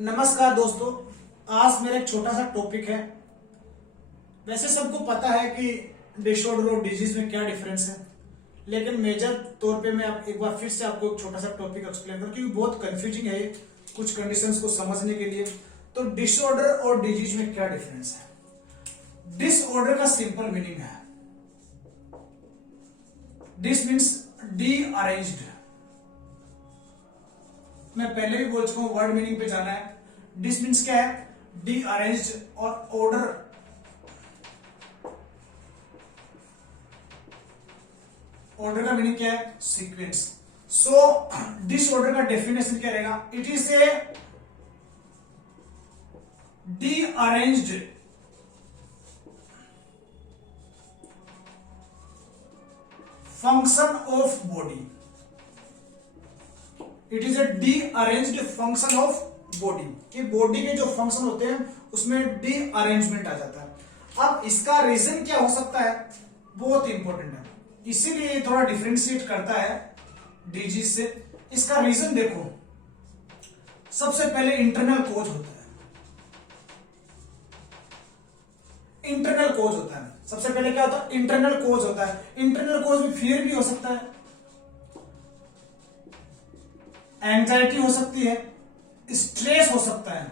नमस्कार दोस्तों, आज मेरा एक छोटा सा टॉपिक है। वैसे सबको पता है कि डिसऑर्डर और डिजीज में क्या डिफरेंस है, लेकिन मेजर तौर पे मैं एक बार फिर से आपको एक छोटा सा टॉपिक एक्सप्लेन करूं क्योंकि बहुत कंफ्यूजिंग है ये कुछ कंडीशंस को समझने के लिए। तो डिसऑर्डर और डिजीज में क्या डिफरेंस है? डिसऑर्डर का सिंपल मीनिंग है डिस मीन्स डी अरेंज्ड। मैं पहले भी बोल चुका हूं, वर्ड मीनिंग पे जाना है। डिस मीन्स क्या है? D arranged. और ऑर्डर का मीनिंग क्या है? सीक्वेंस। सो डिसऑर्डर का डेफिनेशन क्या रहेगा? It is A D arranged function of body. It is A D arranged function of body. कि बॉडी के जो फंक्शन होते हैं उसमें डी अरेंजमेंट आ जाता है। अब इसका रीजन क्या हो सकता है? बहुत इंपॉर्टेंट है, इसीलिए थोड़ा डिफरेंशिएट करता है डिजीज से। इसका रीजन देखो, सबसे पहले इंटरनल कोज होता है। इंटरनल कोज होता है। सबसे पहले क्या होता है? इंटरनल कोज होता है। इंटरनल कोज में फियर भी हो सकता है, एंजाइटी हो सकती है, स्ट्रेस हो सकता है।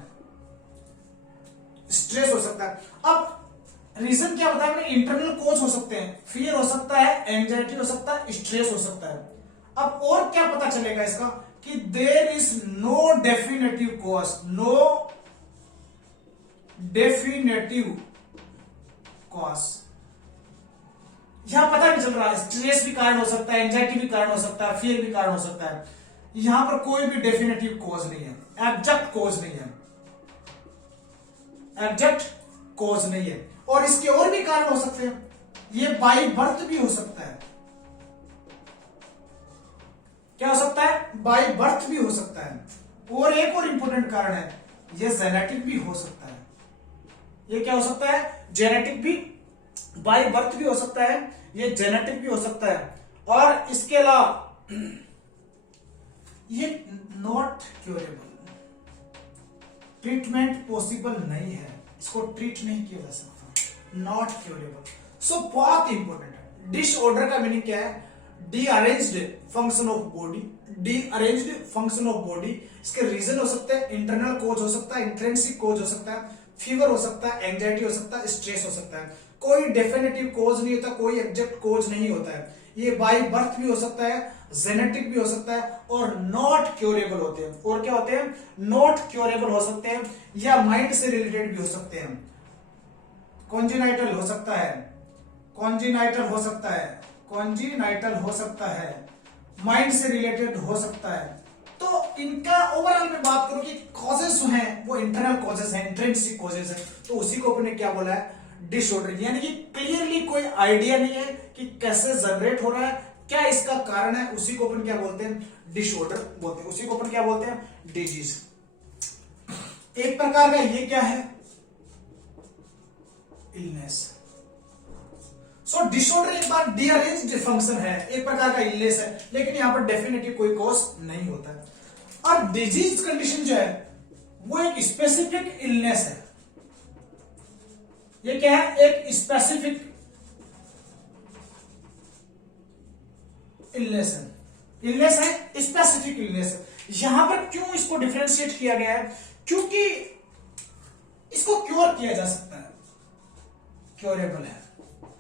स्ट्रेस हो सकता है। अब रीजन क्या बताया मैंने? इंटरनल कोज हो सकते हैं, फियर हो सकता है, एंजाइटी हो सकता है, स्ट्रेस हो सकता है। अब और क्या पता चलेगा इसका? कि there is no definitive cause. No definitive cause. यहां पता नहीं चल रहा। स्ट्रेस भी कारण हो सकता है, एंजाइटी भी कारण हो सकता है, फियर भी कारण हो सकता है। यहां पर कोई भी डेफिनेटिव कॉज नहीं है, एब्जेक्ट कॉज नहीं है, एब्जेक्ट कॉज नहीं है। और इसके और भी कारण हो सकते हैं। ये बाई बर्थ भी हो सकता है। क्या हो सकता है? बाई बर्थ भी हो सकता है। और एक और इंपॉर्टेंट कारण है, ये जेनेटिक भी हो सकता है। ये क्या हो सकता है? जेनेटिक भी। बाई बर्थ भी हो सकता है, ये जेनेटिक भी हो सकता है। और इसके अलावा ये नॉट क्योरेबल। ट्रीटमेंट पॉसिबल नहीं है, इसको ट्रीट नहीं किया जा सकता। Not curable. सो बहुत इंपॉर्टेंट है। डिसऑर्डर का मीनिंग क्या है? D arranged function of body. D arranged function of body. इसके रीजन हो सकते हैं, इंटरनल कोज हो सकता है, इंट्रिंसिक कोज हो सकता है, फीवर हो सकता है, एंजाइटी हो सकता है, स्ट्रेस हो सकता है। कोई डेफिनेटिव कोज नहीं होता, कोई एग्जैक्ट कोज नहीं होता है। ये बाई बर्थ भी हो सकता है, जेनेटिक भी हो सकता है, और नॉट क्योरेबल होते हैं। और क्या होते हैं? नॉट क्योरेबल हो सकते हैं, या माइंड से रिलेटेड भी हो सकते हैं। कॉन्जेनाइटल हो सकता है, कॉन्जेनाइटल हो सकता है, कॉन्जेनाइटल हो सकता है, माइंड से रिलेटेड हो सकता है। तो इनका ओवरऑल में बात करूं कि कॉजेस जो हैं वो इंटरनल कॉजेस हैं, इंट्रिंसिक कॉजेस हैं। तो उसी को अपने क्या बोला है? डिसऑर्डर। यानी कि क्लियरली कोई आइडिया नहीं है कि कैसे जनरेट हो रहा है, क्या इसका कारण है, उसी को अपन क्या बोलते हैं? डिसऑर्डर बोलते हैं। उसी को अपन क्या बोलते हैं? डिजीज। एक प्रकार का ये क्या है? इलनेस। सो डिसऑर्डर एक बार डीअरेंज्ड फंक्शन है, एक प्रकार का इलनेस है, लेकिन यहां पर डेफिनेटली कोई कॉज नहीं होता है। और डिजीज कंडीशन जो है वो एक स्पेसिफिक इलनेस है। ये क्या है? एक स्पेसिफिक इलनेस है। इलनेस है, स्पेसिफिक इलनेस है। यहां पर क्यों इसको डिफरेंशिएट किया गया है? क्योंकि इसको क्योर किया जा सकता है, क्योरेबल है।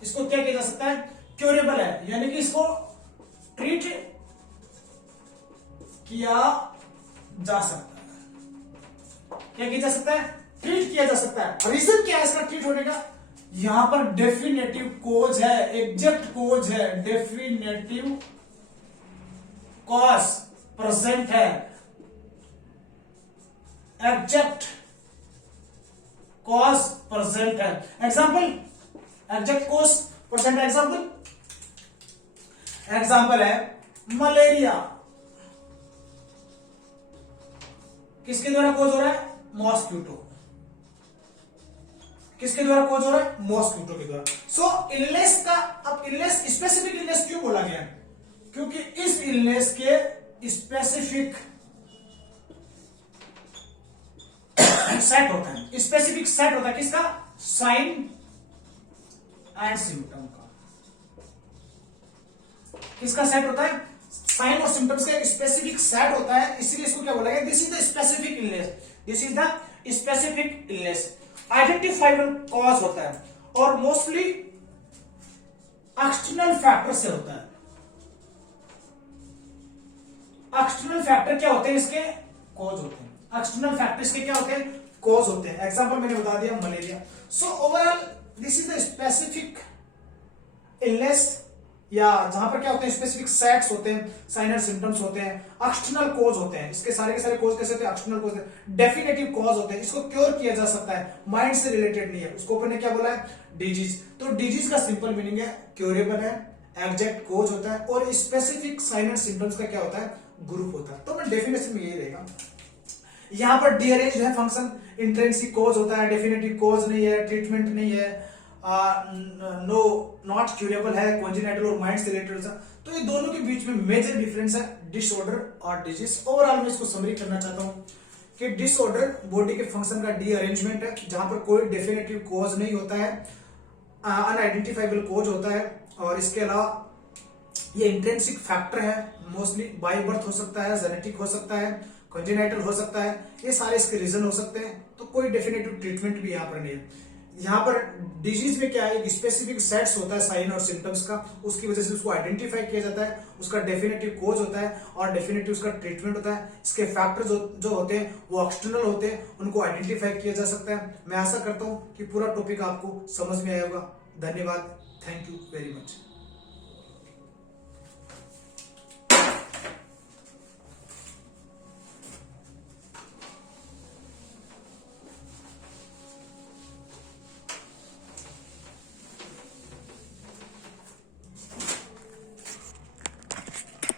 इसको क्या किया जा सकता है? क्योरेबल है, यानी कि इसको ट्रीट किया जा सकता है। क्या किया जा सकता है? ट्रीट किया जा सकता है। रीजन क्या है इसका ट्रीट होने का? यहां पर डेफिनेटिव कोज है, एग्जैक्ट कोज है, डेफिनेटिव कॉज प्रेजेंट है, एग्जैक्ट कॉज प्रेजेंट है। Example, exact cause present. Example है मलेरिया। किसके द्वारा कॉज हो रहा है? मॉस्किटो। किसके द्वारा कॉज हो रहा है? मॉस्किटो के द्वारा। सो इलनेस का, अब इलनेस स्पेसिफिक इलनेस क्यों बोला गया? क्योंकि इस इलनेस के स्पेसिफिक सेट होता है, स्पेसिफिक सेट होता है किसका, साइन एंड सिम्टम का। किसका सेट होता है, साइन और सिम्टम्स का एक स्पेसिफिक सेट होता है, इसीलिए इसको क्या बोला गया, this is the specific illness, this is the specific illness. Identifiable cause होता है और मोस्टली एक्सटर्नल फैक्टर से होता है। एक्सटर्नल फैक्टर क्या होते हैं, इसके कॉज होते हैं। एक्सटर्नल फैक्टर इसके क्या होते हैं, कॉज होते हैं। एग्जांपल मैंने बता दिया malaria. So overall this is the specific illness, या जहां पर क्या होते हैं, स्पेसिफिक सेट्स होते हैं, साइन सिम्टम्स होते हैं, एक्सटर्नल कॉज होते हैं। इसके सारे के सारे कॉज कैसे होते हैं, एक्सटर्नल कॉज, डेफिनेटिव कॉज होते हैं। इसको क्योर किया जा सकता है, माइंड से रिलेटेड नहीं है। उसको ऊपर ने क्या बोला है, डिजीज। तो डिजीज का सिंपल मीनिंग है क्योरेबल है, एग्जैक्ट कॉज होता है, और स्पेसिफिक साइन एंड सिम्टम्स का क्या होता है, ग्रुप होता है। तो मैं डेफिनेशन में यही रहेगा। यहां पर डीअरेंज है फंक्शन, इंट्रिंसिक कॉज होता है, डेफिनेटिव कॉज नहीं है, ट्रीटमेंट नहीं है, नो नॉट क्यूरेबल है, कॉन्जेनिटल और माइंड से रिलेटेड। तो ये दोनों के बीच में मेजर डिफरेंस है डिसऑर्डर और डिजीज। ओवरऑल मैं इसको समरी करना चाहता हूं कि डिसऑर्डर बॉडी के फंक्शन का डीअरेंजमेंट है, जहां पर कोई डेफिनेटिव कॉज नहीं होता है, अनआइडेंटिफाइबल कॉज होता है, और इसके अलावा ये इंट्रिंसिक फैक्टर है, मोस्टली बाय बर्थ हो सकता है, जेनेटिक हो सकता है, कॉन्जेनिटल हो सकता है, ये सारे इसके रीजन हो सकते हैं। तो कोई डेफिनेटिव ट्रीटमेंट भी यहाँ पर नहीं है। यहाँ पर डिजीज में क्या है, एक स्पेसिफिक सेट्स होता है साइन और सिम्टम्स का, उसकी वजह से उसको आइडेंटिफाई किया जाता है, उसका डेफिनेटिव कॉज होता है और डेफिनेटिव उसका ट्रीटमेंट होता है। इसके फैक्टर्स जो होते हैं वो एक्सटर्नल होते हैं, उनको आइडेंटिफाई किया जा सकता है। मैं आशा करता हूँ कि पूरा टॉपिक आपको समझ में आया होगा। धन्यवाद, थैंक यू वेरी मच।